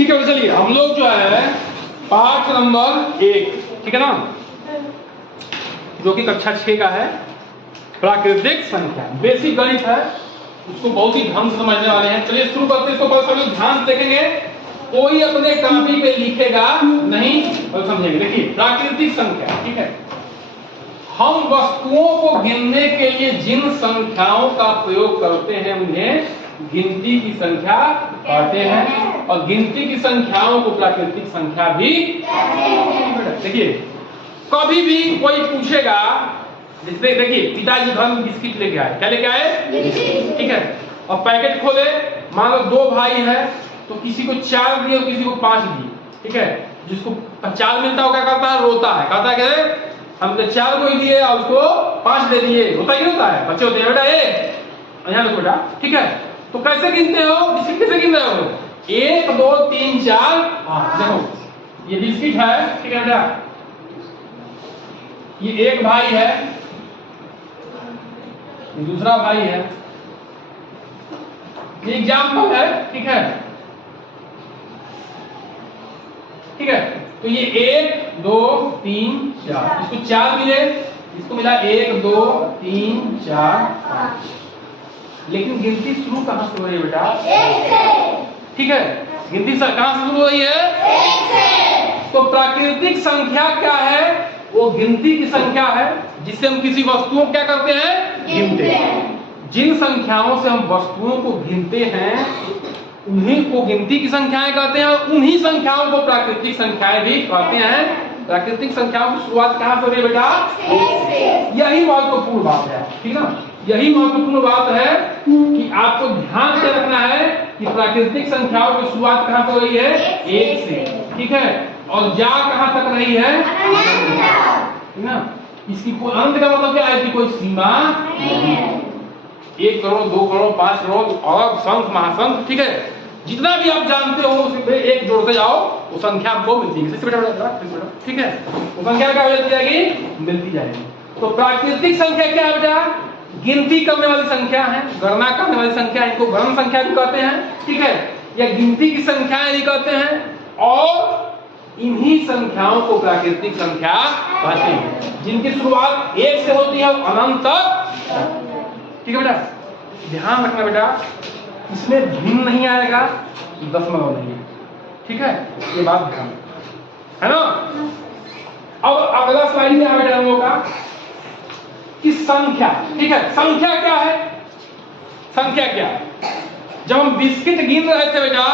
ठीक है, चलिए हम लोग जो है पाठ नंबर 1, ठीक है ना, जो कि कक्षा 6 का है, प्राकृतिक संख्या, बेसिक गणित है, उसको बहुत ही ध्यान से समझने वाले हैं। चलिए शुरू करते हैं। इसको सब लोग ध्यान से देखेंगे, कोई अपने कॉपी पे लिखेगा नहीं और समझेंगे। देखिए प्राकृतिक संख्या, ठीक है, हम वस्तुओं को गिनने के लिए जिन संख्याओं का प्रयोग करते हैं उन्हें गिनती की संख्या कहते हैं, और गिनती की संख्याओं को प्राकृतिक संख्या भी कहते हैं। देखिए कभी भी कोई पूछेगा, जैसे देखिए पिताजी घर में बिस्किट लेके आए, क्या लेके आए? ठीक है, और पैकेट खोले, मान लो 2 भाई है तो किसी को 4 दिए और किसी को 5 दिए, ठीक है। जिसको 4 मिलता है क्या करता है? रोता है, कहता है कि हम तो 4 को ही दिए और उसको 5 दे दिए। होता ही होता है, बच्चे होते हैं बेटा यहाँ देखो बेटा, ठीक है। तो कैसे गिनते हो? बिस्किट कैसे गिन रहे हो? 1 2 3 4 5। देखो ये बिस्किट है, ठीक है बेटा, ये एक भाई है, दूसरा भाई है, ये एग्जाम्पल है, ठीक है, ठीक है। तो ये 1 2 3 4, इसको 4 मिले, इसको मिला 1 2 3 4 5। लेकिन गिनती शुरू कहां से हो रही है बेटा? 1 से, ठीक है। गिनती कहां से शुरू हो रही है? 1 से। तो प्राकृतिक संख्या क्या है? वो गिनती की संख्या है, जिससे हम किसी वस्तु को क्या करते हैं? गिनते हैं। जिन संख्याओं से हम वस्तुओं को गिनते हैं उन्हीं को गिनती की संख्याएं कहते हैं, और उन्हीं संख्याओं को प्राकृतिक संख्याएं भी कहते हैं। प्राकृतिक संख्याओं की शुरुआत कहां से हो रही है बेटा? 1 से। यही महत्वपूर्ण बात है, ठीक ना, यही महत्वपूर्ण बात है कि आपको ध्यान से रखना है कि प्राकृतिक संख्याओं की शुरुआत कहां से हो रही है? 1 से, ठीक है, और जा कहां तक रही है? ठीक ना। इसकी कोई अंत का मतलब क्या है कि कोई सीमा नहीं है। 1 करोड़ 2 करोड़ 5 करोड़ और संख्य महासंख्य, ठीक है, जितना भी आप जानते हो उसमें 1 जोड़ते जाओ वो संख्या आपको मिलती है, ठीक है, वो संख्या क्या मिलती जाएगी? मिलती जाएगी। तो प्राकृतिक संख्या क्या है बेटा? गिनती करने वाली संख्या है, गणना करने वाली संख्या, इनको गणन संख्या भी कहते हैं, ठीक है, या गिनती की संख्याएं भी कहते हैं, और इन्हीं संख्याओं को प्राकृतिक संख्या कहते हैं, जिनकी शुरुआत 1 से होती है और अनंत तक, ठीक है बेटा। ध्यान रखना बेटा, इसमें भिन्न नहीं आएगा, दशमलव नहीं, ठीक है, ये बात ध्यान है ना। अब अगला स्लाइड में आ बेटा हम लोगों का कि संख्या, ठीक है, संख्या क्या है? संख्या क्या है? जब हम बिस्किट गिन रहे थे बेटा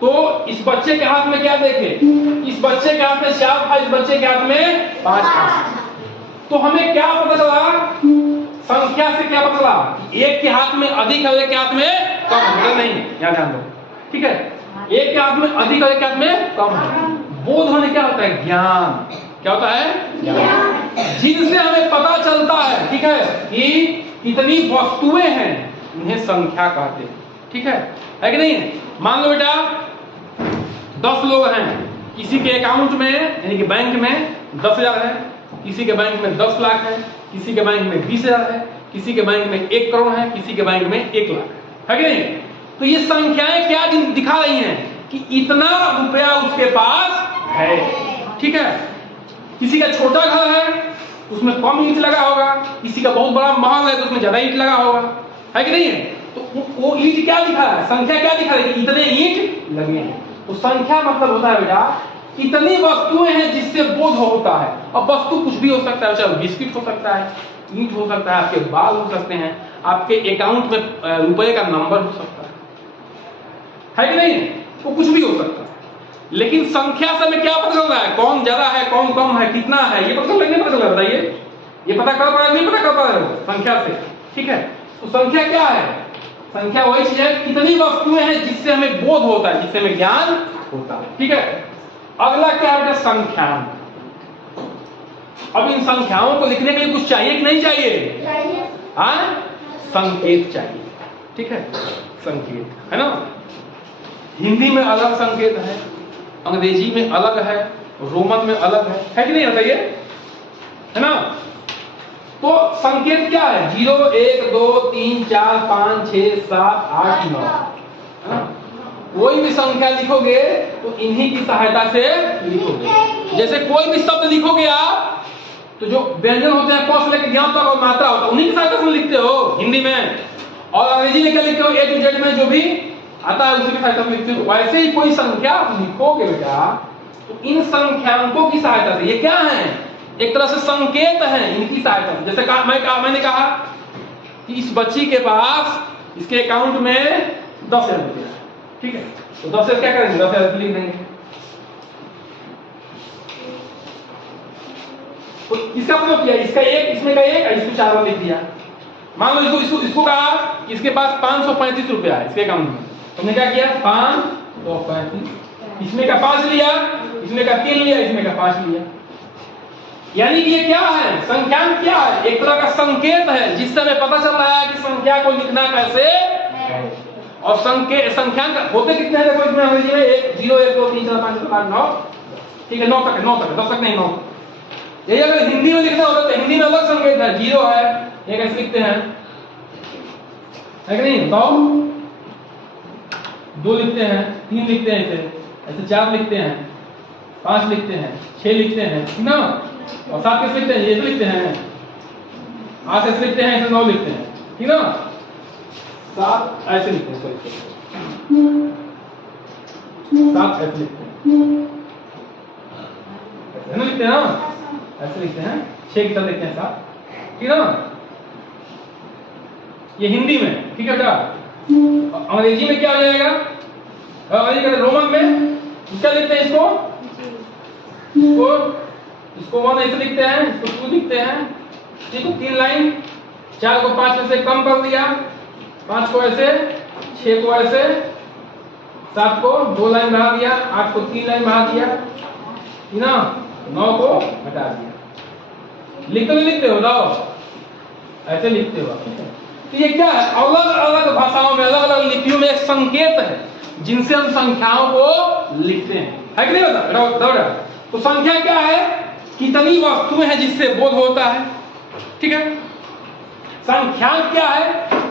तो इस बच्चे के हाथ में क्या देखे? इस बच्चे के हाथ में 4 था, इस बच्चे के हाथ में 5 था। तो हमें क्या पता चला? संख्या से क्या पता चला? एक के हाथ में अधिक है, एक के हाथ में कम है। नहीं, यहाँ ध्यान दो, ठीक है, एक के हाथ में अधिक है, एक के हाथ में कम है। बोध होने क्या होता है? ज्ञान। क्या होता है? ज्ञान। जिनसे हमें पता चलता है, ठीक है, कि कितनी वस्तुएं हैं, उन्हें संख्या कहते हैं, ठीक है कि नहीं? मान लो बेटा 10 लोग हैं, किसी के अकाउंट में यानी कि बैंक में 10,000 है, किसी के बैंक में 10 लाख है, किसी के बैंक में 20,000 है, किसी के बैंक में 1 करोड़ है, किसी के बैंक में 1 लाख है कि नहीं? तो ये संख्याएं क्या दिखा रही हैं कि इतना रुपया उसके पास है, ठीक है। किसी का छोटा घर है, उसमें कम ईंट लगा होगा, किसी का बहुत बड़ा महल है तो उसमें ज्यादा ईंट लगा होगा, है कि नहीं है? तो वो ईंट क्या दिखा रहा है? संख्या क्या दिखा रही है? इतने ईंट लगे हैं। तो संख्या मतलब होता है बेटा इतनी वस्तुएं हैं जिससे बोध होता है। अब वस्तु कुछ भी हो सकता है, चाहे बिस्किट हो सकता है, ईंट हो सकता है, आपके बाल हो सकते हैं, आपके अकाउंट में रुपए का नंबर हो सकता है कि नहीं? तो कुछ भी हो सकता है। लेकिन संख्या से हमें क्या पता चल रहा है? कौन ज्यादा है, कौन कम है, कितना है, ये पता नहीं पता चल रहा है? बताइए, ये पता कर पा रहे नहीं पता कर पा रहे हो संख्या से, ठीक है। तो संख्या क्या है? संख्या वही चीज है, कितनी वस्तुएं हैं जिससे हमें बोध होता है, जिससे हमें ज्ञान होता है, ठीक है। अगला क्या है? संख्या। अब इन संख्याओं को लिखने के लिए कुछ चाहिए कि नहीं चाहिए? हाँ, संकेत चाहिए, ठीक है, संकेत है ना। हिंदी में अलग संकेत है, अंग्रेजी में अलग है, रोमन में अलग है कि नहीं? बताइए, है ना। तो संकेत क्या है? 0 1 2 3 4 5 6 7 8 9, है ना। कोई भी संख्या लिखोगे तो इन्हीं की सहायता से लिखोगे। जैसे कोई भी शब्द लिखोगे आप, तो जो व्यंजन होते हैं क से लेकर ज्ञान तक और मात्रा होता है उन्हीं की सहायता से लिखते हो हिंदी में, और अंग्रेजी में क्या लिखते हो, ए टू जेड में जो भी आता है उसी की सहायता से लिखते हो। वैसे ही कोई संख्या आप लिखोगे बेटा तो इन संख्यांकों की सहायता से, ये क्या है, एक तरह से संकेत है, इनकी सहायता से। जैसे मैंने कहा कि इस बच्ची के पास इसके अकाउंट में 10,000 रुपया है, ठीक है, तो 10,000 क्या करेंगे, 10,000 लिख देंगे। तो इसका मतलब क्या है, इसका एक, इसमें का एक, इसको 4 बार लिख दिया। मान लो इसको कहा कि इसके पास 535 रुपया है इसके अकाउंट में, तुमने क्या किया, 535, इसमें का 5 लिया, इसमें का 3 लिया, इसमें का 5 लिया। यानी कि ये क्या है, संख्यांक क्या है, एक तरह का संकेत है जिससे हमें पता चल रहा है कि संख्या को लिखना कैसे है। और संख्यांक होते कितने हैं, देखो इसमें अंग्रेजी में 1 0 1 2 3 4 5 6 7 9, ठीक है, 9 तक है, 9 तक है, 10 तक नहीं, 9। यही अगर हिंदी में लिखना होता तो हिंदी में अलग संकेत है, 0 है, ये कैसे लिखते हैं, है कि नहीं, बताओ, 2 लिखते हैं, 3 लिखते हैं, ऐसे 4 लिखते हैं, 5 लिखते हैं, 6 लिखते हैं, ठीक ना, और 7 कैसे लिखते हैं, ये तो लिखते हैं, 8 ऐसे लिखते हैं, ऐसे 9 लिखते हैं, ठीक ना, 7 ऐसे लिखते हैं, 7 ऐसे लिखते हैं, ऐसे लिखते हैं ना, ऐसे लिखते हैं, 6 की तरह लिखते हैं 7, ठीक है ना, ये हिंदी में, ठीक है बेटा। अंग्रेजी में क्या हो जाएगा, अंग्रेजी का रोमन में क्या लिखते हैं, इसको 1 ऐसे लिखते हैं, इसको 2 लिखते हैं, ठीक है, 3 लाइन, 4 को 5 में से कम कर दिया, 5 को ऐसे, 6 को ऐसे, 7 को 2 लाइन बढ़ा दिया, 8 को 3 लाइन बढ़ा दिया, ना, 9 को हटा दिया। लिखते नहीं लिखते हो, बताओ, ऐसे लिखते हो। तो ये क्या है, अलग अलग भाषाओं में, अलग अलग लिपियों में एक संकेत है जिनसे हम संख्याओं को लिखते हैं, है कि नहीं बता। तो संख्या क्या है, कितनी वस्तुएं हैं जिससे बोध होता है, ठीक है। संख्या क्या है,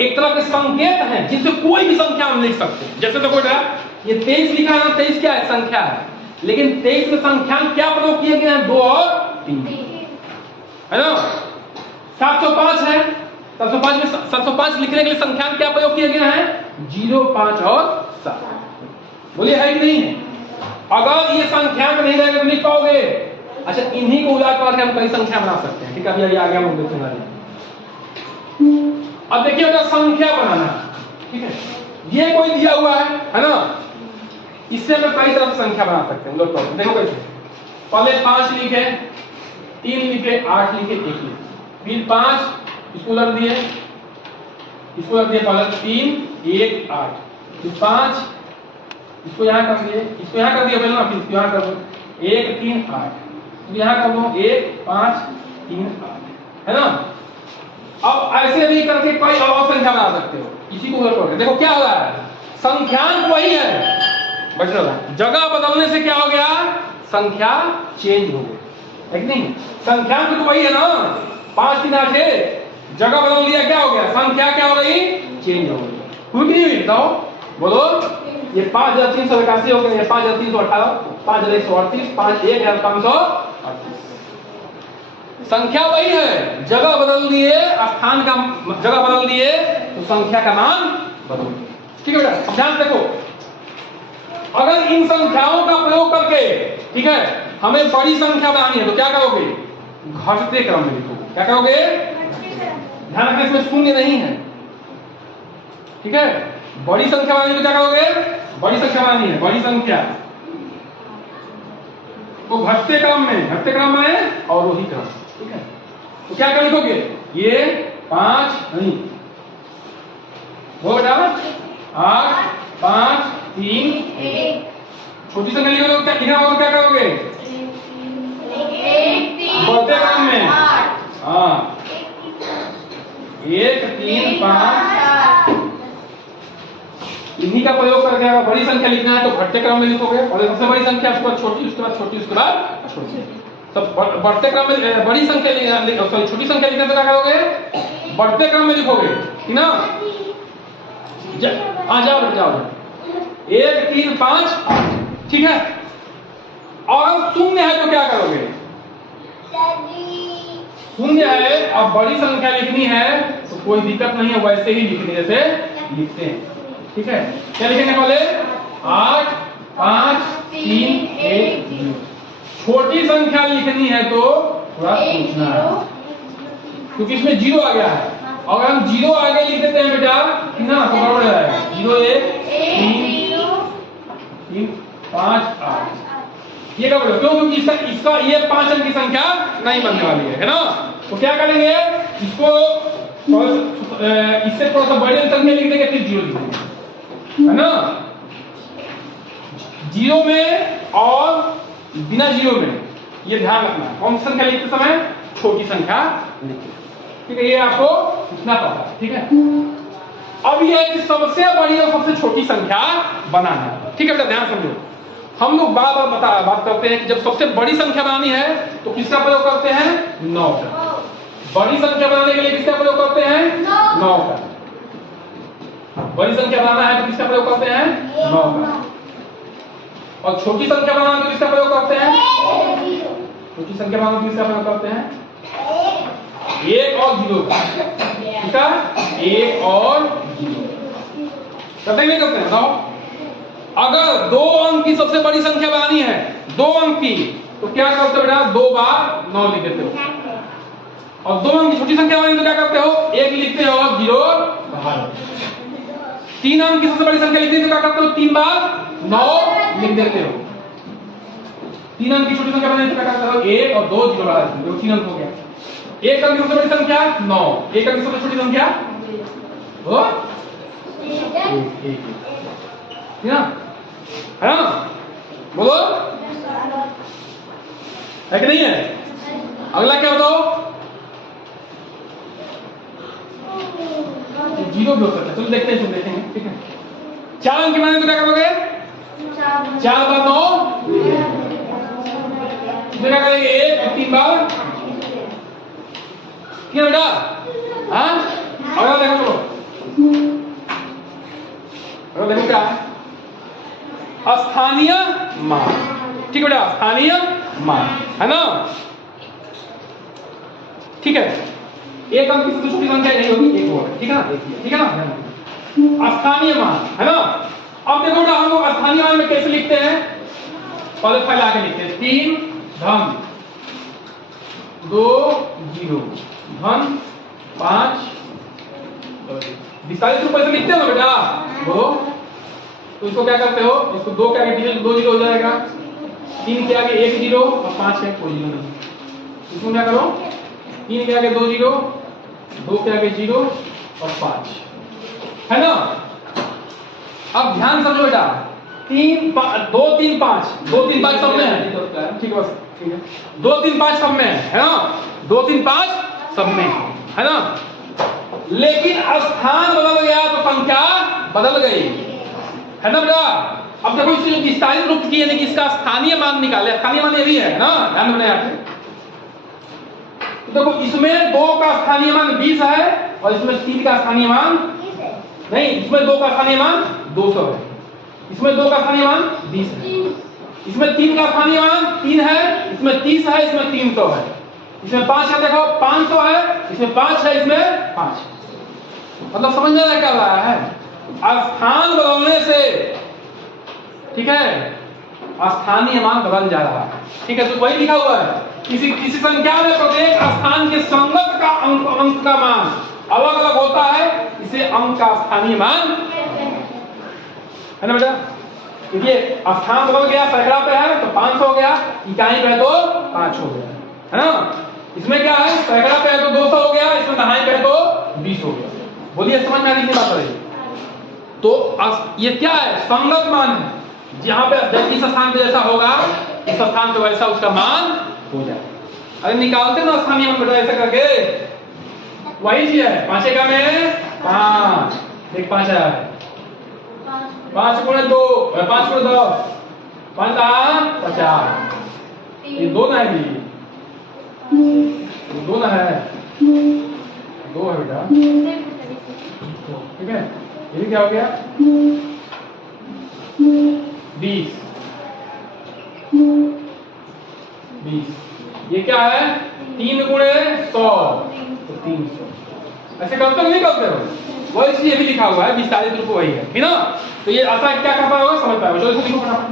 एक तरह के संकेत हैं जिससे कोई भी संख्या हम लिख सकते हैं। जैसे देखो बेटा, ये 23 लिखा है ना, 23 क्या है, संख्या है, लेकिन 23 में संख्या क्या प्रयोग किए गए हैं, 2 और 3, है ना। 705 है, 705 में 705 लिखने के लिए संख्या क्या प्रयोग किए गए हैं, 0 5 और 7, बोलिए है कि नहीं। अगर ये संख्या में नहीं रहेगा तो लिख पाओगे। अच्छा, इन्हीं को उजागर करके हम कई संख्या बना सकते हैं, ठीक है, अभी आगे हम देखेंगे। अब देखिए बेटा, संख्या बनाना, ठीक है, ये कोई दिया हुआ है ना, इससे मैं कई तरह से संख्या बना सकते हैं। देखो कैसे, पहले 5 लिखे, 3 लिखे, 8 लिखे, 1 लिखे, फिर 5 इसको लग दिए, पहले 3 1 8, फिर 5 इसको यहाँ कर दिए, इसको यहाँ कर दिया पहले ना, फिर इसको यहाँ कर दो, 1 3 8, तो यहाँ कर दो 1 5 3 8, है ना। अब ऐसे भी करके कई और संख्या बना सकते हो, इसी को करके देखो क्या हो रहा है, संख्यांक वही है, बच रहा है, जगह बदलने से क्या हो गया, संख्या चेंज हो गई, है कि नहीं। संख्यांक तो वही है ना, 5 3 8 है, जगह बदल दिया, क्या हो गया, संख्या क्या हो गई, चेंज हो गई। हुई कि नहीं, बताओ, बोलो। ये 5381 हो गया, ये 5318, 5138, 5158, संख्या वही है, जगह बदल दिए, स्थान का जगह बदल दिए तो संख्या का मान बदल दिया, ठीक है बेटा। ध्यान देखो, अगर इन संख्याओं का प्रयोग करके, ठीक है, हमें बड़ी संख्या बनानी है तो क्या करोगे, घटते क्रम में लिखोगे, क्या करोगे, ध्यान रखना इसमें शून्य नहीं है, ठीक है। बड़ी संख्या बनानी है तो क्या करोगे, बड़ी संख्या बनानी है, बड़ी संख्या तो घटते क्रम में और वही क्रम, ठीक है। तो क्या कर लिखोगे, ये 5 नहीं, वो बेटा 8 5 3 1, छोटी संख्या लिखोगे तो क्या लिखना होगा, क्या करोगे, बढ़ते क्रम में, हाँ 1 3 5, इन्हीं का प्रयोग करके अगर बड़ी संख्या लिखना है तो घटते क्रम में लिखोगे, और सबसे बड़ी संख्या उसके बाद छोटी, उसके बाद छोटी, उसके बाद छोटी, सब बढ़ते क्रम में बड़ी संख्या, सॉरी छोटी संख्या लिखना तो क्या करोगे, बढ़ते क्रम में लिखोगे, ठीक ना। जाओ 1 3 5 8, ठीक है। और शून्य है तो क्या करोगे? शून्य है अब बड़ी संख्या लिखनी है तो कोई दिक्कत नहीं है, वैसे ही लिखने जैसे लिखते हैं, ठीक है। क्या लिखेंगे पहले? 8 5 3 1 0। छोटी संख्या लिखनी है तो थोड़ा सोचना है, क्योंकि इसमें 0 आ गया है। अगर हम 0 आगे लिख देते हैं बेटा ना तो गड़बड़ हो जाएगा। 0 1 3 5 8, ये क्या बोलो? क्यों? क्योंकि इसका ये 5 अंक की संख्या नहीं बनने वाली है ना। तो क्या करेंगे? इसको इससे थोड़ा सा बड़ी संख्या लिख देंगे, फिर 0 लिख देंगे, है ना। 0 में और बिना 0 में ये ध्यान रखना, कौन सी संख्या लिखते समय? छोटी संख्या लिखते, ठीक है। ये आपको पूछना पड़ता है, ठीक है। अब ये है कि सबसे बड़ी और सबसे छोटी संख्या बनाना है, ठीक है बेटा, ध्यान समझो। हम लोग बार बार बात करते हैं कि जब सबसे बड़ी संख्या बनानी है तो किसका प्रयोग करते हैं? 9 का। बड़ी संख्या बनाने के लिए किसका प्रयोग करते हैं? 9 का। बड़ी संख्या बनाना है तो किसका प्रयोग करते हैं? 9 का। और छोटी संख्या बनाना तो किसका प्रयोग करते हैं? छोटी संख्या बनाना तो किसका प्रयोग करते हैं? 1 और 0 का, ठीक है। 1 और 0 करते हैं, करते हैं, बताओ। अगर 2 अंक की सबसे बड़ी संख्या बनानी है, 2 अंक की, तो क्या करते हो बेटा? 2 बार 9 लिख देते हो। और 2 अंक की छोटी संख्या बनानी तो क्या करते हो? 1 लिखते हो, 0 बाहर। 3 अंक की सबसे बड़ी संख्या लिखनी तो क्या करते हो? 3 बार 9 लिख देते हो। 3 अंक की छोटी संख्या बनानी तो क्या करते हो? 1 और 2 0 बाहर देते हो, 3 अंक हो गया। 1 अंक की सबसे बड़ी संख्या 9, 1 अंक की सबसे छोटी संख्या हो 1, ठीक है ना? बोलो, है कि नहीं है? अगला क्या बताओ? 0 भी हो सकता है, चलो देखते हैं, देखेंगे, ठीक है। 4 अंक की बनाने तो क्या करोगे? 4 बार 9, क्या करेंगे? 1 और 3 बार, ठीक है बेटा। हाँ, अगला देखो, अगला देखो क्या है? स्थानीय मान, ठीक है बेटा, स्थानीय मान, है ना। ठीक है, एक अंक की सबसे छोटी संख्या यही होगी, 1 होगा, ठीक है ना, ठीक है ना। स्थानीय मान, है ना। अब देखो बेटा, हम लोग स्थानीय मान में कैसे लिखते हैं? पहले फैला के लिखते हैं। 3 धन 2 0 धन 5 42 रुपए से लिखते हो ना बेटा, वो तो इसको क्या करते हो? इसको 2 के आगे 2 0 हो जाएगा, 3 के आगे 1 0 और 5 के कोई 0 नहीं। इसको क्या करो? 3 के आगे 2 0, 2 के आगे 0 और 5, है ना। अब ध्यान समझो बेटा, 3 2 3 5 2 3 5 सब में है, ठीक है, बस ठीक है। 2 3 5 सब में है ना, 2 3 5 सब में है ना। लेकिन स्थान बदल गया तो संख्या बदल गई, है ना बेटा। अब देखो इससे विस्तारित रूप की, यानी कि इसका स्थानीय मान निकाले। स्थानीय मान ये भी है ना, ध्यान रखना यहाँ पे। तो देखो इसमें 2 का स्थानीय मान 20 है और इसमें 3 का स्थानीय मान नहीं, इसमें 2 का स्थानीय मान 200 है, इसमें 2 का स्थानीय मान 20 है, इसमें 3 का स्थानीय मान 3 है, इसमें 30 है, इसमें 300 है, इसमें 5 है, देखो 500 है, इसमें 5 है, इसमें 5। मतलब समझ में क्या रहा है? स्थान बदलने से, ठीक है, स्थानीय मान बदल जा रहा है, ठीक है। तो वही लिखा हुआ है, किसी संख्या में प्रत्येक स्थान के संगत का अंक का मान अलग अलग होता है, इसे अंक का स्थानीय मान, है ना बेटा। क्योंकि स्थान बदल गया, सैकड़ा पे है तो 500 हो गया, इकाई पे है तो 5 हो गया, है ना। इसमें क्या है? सैकड़ा पे है तो 200 हो गया, इसमें दहाई पे है तो 20 हो गया। बोलिए, समझ में आ रही बात है? तो ये क्या है? संगत मान है, जहां पे इस स्थान पे जैसा होगा इस स्थान पे वैसा उसका मान हो जाए। अरे निकालते ना स्थानीय मान बेटा ऐसा करके, वही चीज है। 5 का में 5, एक 5 है, 5 गुणे 2, 5 गुणे 10, 5 50, ये 2 ना है, ये 2 ना है, 2 है बेटा, ठीक है। ये क्या हो गया? 20 20 ये क्या है 3 गुणे 100 तो 300। ऐसे करते हो नहीं करते हो वो इसलिए भी लिखा हुआ है 40 रुपये वही है ठीक ना। तो ये आसान क्या कर पाओगे समझ पाओगे। चलो इसको लिखो फटाफट।